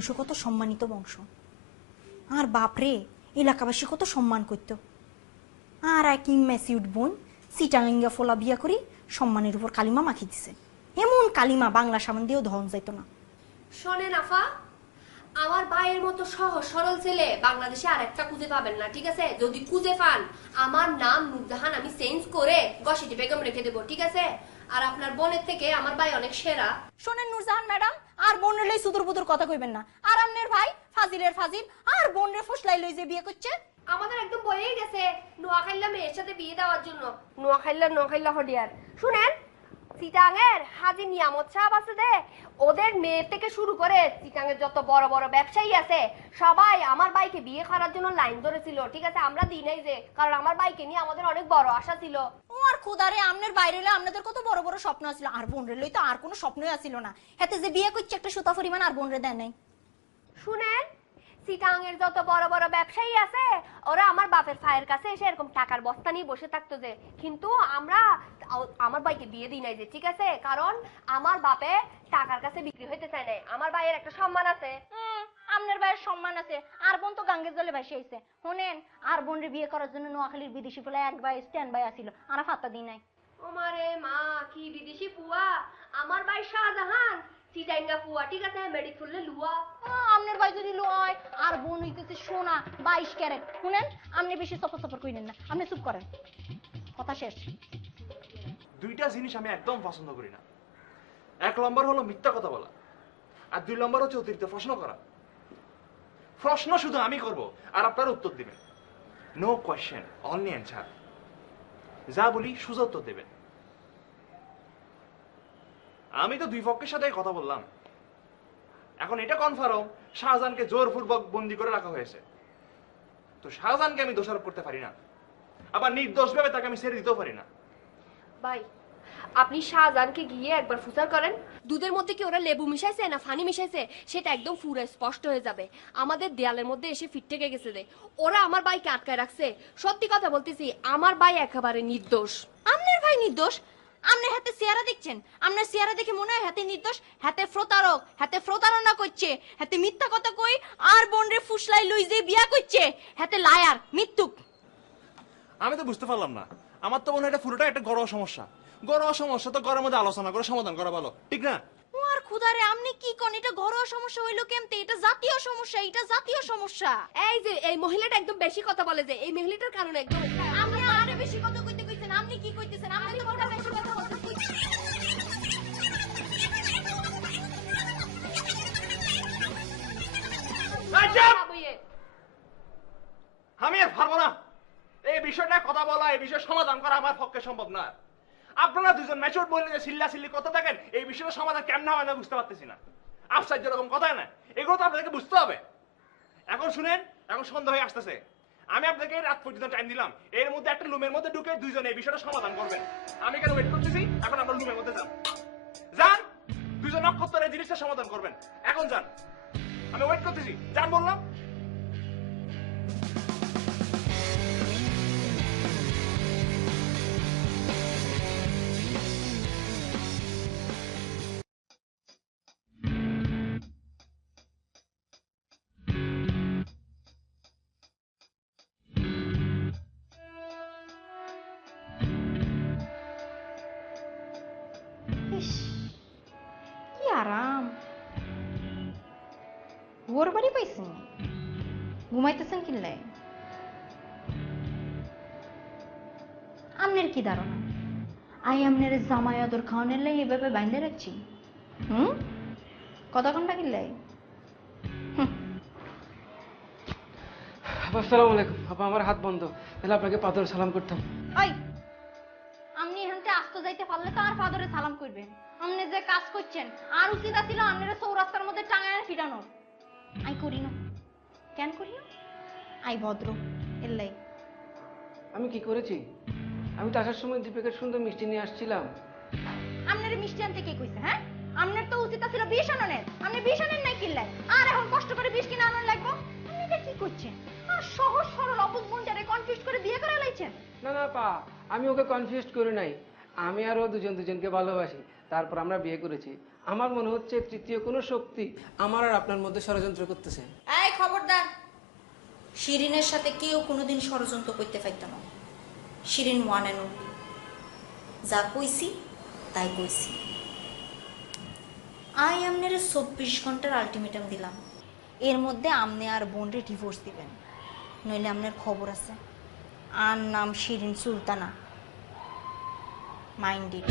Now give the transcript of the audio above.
বংশ কত সম্মানিত বংশ, আর বাপরে এলাকাবাসী কত সম্মান করত। আর এক ইম্যাসিউড বোন সিটাঙ্গা ফোলা বিয়া করি সম্মানের উপর কালিমা মাখি দিছে। এমন কালিমা বাংলা সামান দিয়েও ধন যাইত না। শোনেন আফা, আমার ভাইয়ের মতো সহজ সরল ছেলে বাংলাদেশে আর একটা খুঁজে পাবেন না, ঠিক আছে? যদি খুঁজে পান আমার নাম নূরজাহান আমি চেঞ্জ করে গসিটি বেগম রেখে দেবো, ঠিক আছে? আর আপনার বোনের থেকে আমার ভাই অনেক সেরা। শোনেন নূরজাহান ম্যাডাম, আর বোনের লই সুদূর বুদুর কথা কইবেন না। আর আমনের ভাই ফাজিলের ফাজিল আর বোনের ফুসলাই লই যে বিয়ে করছে। আমাদের একদম বইয়েই গেছে নোয়াখাইল্লা মেয়ের সাথে বিয়ে দেওয়ার জন্য। নোয়াখাইল্লা হডিয়ার। শুনেন, চিটাঙের হাজি নিয়ামত সাহেব আছে দে, ওদের মেয়ের থেকে শুরু করে চিটাঙের যত বড় বড় ব্যবসায়ী আছে সবাই আমার ভাইকে বিয়ে করার জন্য লাইন ধরেছিল, ঠিক আছে? আমরা দিই নাই যে, কারণ আমার ভাইকে নিয়ে আমাদের অনেক বড় আশা ছিল। ও আর খুদারে আমনের বাইরে হলে আপনাদের কত বড় বড় স্বপ্ন আছিল, আর বোনের লই তো আর কোনো স্বপ্নই আছিল না। হেতে যে বিয়ে করছে একটা সুতা পরিমাণ আর বোনরে দেয় নাই। শুনেন, চিটাঙের যত বড় বড় ব্যবসায়ী আছে ওরা আমার বাপের ফায়ের কাছে এসে এরকম টাকার বস্তা নিয়ে বসে থাকতো যে, কিন্তু আমরা আমার ভাইকে বিয়ে দিই নাই যে, ঠিক আছে? কারণ আমার বাপে টাকার কাছে বিক্রি হইতে চায় নাই। আমার ভাইয়ের একটা সম্মান আছে। আমনের ভাইয়ের সম্মান আছে, আর বোন তো গাঙ্গের জলে ভাসি আইছে। শুনেন, আর বোনরে বিয়ে করার জন্য নোয়াখালীর বিদেশি ফলে এক ভাই স্ট্যান্ড বাই আছিল, আর ফাত্তা দিই নাই। ওমারে মা, কি বিদেশি পুয়া! আমার ভাই শাহজাহান চিটাঙ্গা পুয়া, ঠিক আছে? মেডি ফুললে লুয়া। আমনের ভাই যদি লয় আর বোন হইতেছে সোনা 22 ক্যারেট। শুনেন, আপনি বেশি সফর কইলেন না, আপনি চুপ করেন, কথা শেষ। দুইটা জিনিস আমি একদম পছন্দ করি না। এক নম্বর হলো মিথ্যা কথা বলা, আর দুই নম্বর হচ্ছে অতিরিক্ত প্রশ্ন করা। প্রশ্ন শুধু আমি করব আর আপনারা উত্তর দিবেন। No question, only answer. যা বলি সোজা উত্তর দেবেন। আমি তো দুই পক্ষের সাথে কথা বললাম। এখন এটা কনফার্ম শাহজাহানকে জোরপূর্বক বন্দি করে রাখা হয়েছে। তো শাহজাহানকে আমি দোষারোপ করতে পারি না, আবার নির্দোষ ভাবে তাকে আমি ছেড়ে দিতেও পারি না। ভাই, আপনি শাহজাহানকে গিয়ে একবার ফুসার করেন, দুধের মধ্যে কি ওরা লেবু মিশাইছে না পানি মিশাইছে সেটা একদম পুরো স্পষ্ট হয়ে যাবে। আমাদের দেয়ালের মধ্যে এসে ফিট থেকে গেছে যে ওরা আমার ভাইকে আটকায় রাখছে। সত্যি কথা বলতেছি, আমার ভাই একেবারে নির্দোষ। আমনের ভাই নির্দোষ? আমনের হাতে চেহারা দেখছেন, আমনের চেহারা দেখে মনে হয় হাতে নির্দোষ? হাতে প্রতারক, হাতে প্রতারণা করছে, হাতে মিথ্যা কথা কই আর বোনরে ফুসলাই লই যে বিয়া করছে, হাতে লায়ার মিথ্যুক। আমি তো বুঝতে পারলাম না। আমার তো মনে হয় এটা পুরোটা একটা গড় সমস্যা। গড় সমস্যা তো ঘরের মধ্যে আলোচনা করে সমাধান করা ভালো, ঠিক না? ও আর খুদারে, আপনি কি কোন? এটা ঘরোয়া সমস্যা হইলো কেমতে? এটা জাতীয় সমস্যা, এটা জাতীয় সমস্যা। এই যে এই মহিলাটা একদম বেশি কথা বলে, যে এই মহিলাটার কারণে একদম। আপনি আরে বেশি কথা কইতে কইছেন, আপনি কি কইতেছেন? আপনি তো বড় বেশি কথা বলতেছেন। আমি আর পারবো না এই বিষয়টা কথা বলা, এই বিষয়ে সমাধান করা আমার পক্ষে সম্ভব না। আপনারা দুজন ম্যাচুর বললে যে সিল্লা সিল্লি কথা থাকেন, এই বিষয়টা সমাধান কেমন হয় না বুঝতে পারতেছি না। আফসার যেরকম কথা না, এগুলো তো আপনাদেরকে বুঝতে হবে। এখন শুনেন, এখন সন্ধ্যা হয়ে আসতেছে। আমি আপনাকে রাত পর্যন্ত টাইম দিলাম, এর মধ্যে একটা রুমের মধ্যে ঢুকে দুইজনে এই বিষয়টা সমাধান করবেন। আমি কেন ওয়েট করতেছি? এখন আপনার রুমের মধ্যে যান, যান, দুইজন নক্ষত্রের এই জিনিসটা সমাধান করবেন। এখন যান, আমি ওয়েট করতেছি, যান বললাম। কি আরাম, ঘর বাড়ি পাইছেন, ঘুমাইতেছেন কিনলে? আমনের কি ধারণা আই আমনের জামাই আদর খাওয়ানোর লাই এভাবে বাইন্ধে রাখছি? কথা কোনটা কিনলে? আসসালামু আলাইকুম। আপা, আমার হাত বন্ধ, তাহলে আপনাকে পাথর সালাম করতাম। ওই, আপনি এখানতে আসতে যাইতে পারলে তো আর ফাদরে সালাম করবেন। আপনি যে কাজ করছেন আর উচিত ছিল আপনার চৌরাস্তার মধ্যে টাঙায় ফিরানোর। আই করি না, কেন করি না? আই ভদ্র এলাই। আমি কি করেছি? আমি তো আসার সময় 2 প্যাকেট সুন্দর মিষ্টি নিয়ে আসছিলাম। আপনার মিষ্টি আনতে কে কইছে? হ্যাঁ, আপনার তো উচিত ছিল 20 আননের, আপনি 20 আনেন নাই কিনলেন, আর এখন কষ্ট করে 20 কিনে আনন লাগবো। আপনি এটা কি করছেন? আর সহজ সরল অবুঝ বোনটারে কনফিউজ করে বিয়ে করে লাইছেন। না না পা, আমি ওকে কনফিউজ করি নাই। আমি আর ও দুজনকে ভালোবাসি, তারপর আমরা বিয়ে করেছি। আমার মনে হচ্ছে তৃতীয় কোনো শক্তি আমার আর আপনার মধ্যে ষড়যন্ত্র করতেছে। এই খবরদার, শিরিনের সাথে কেউ কোনোদিন ষড়যন্ত্র করতে পারত না। শিরিন ওয়ান অ্যান্ড অনলি, যা কইছি তাই কইছি। আই আমনের 24 ঘন্টার আলটিমেটাম দিলাম, এর মধ্যে আমনে আর বোনরে ডিভোর্স দিবেন, নইলে আমনের খবর আছে। আর নাম শিরিন সুলতানা, মাইন্ড ইট।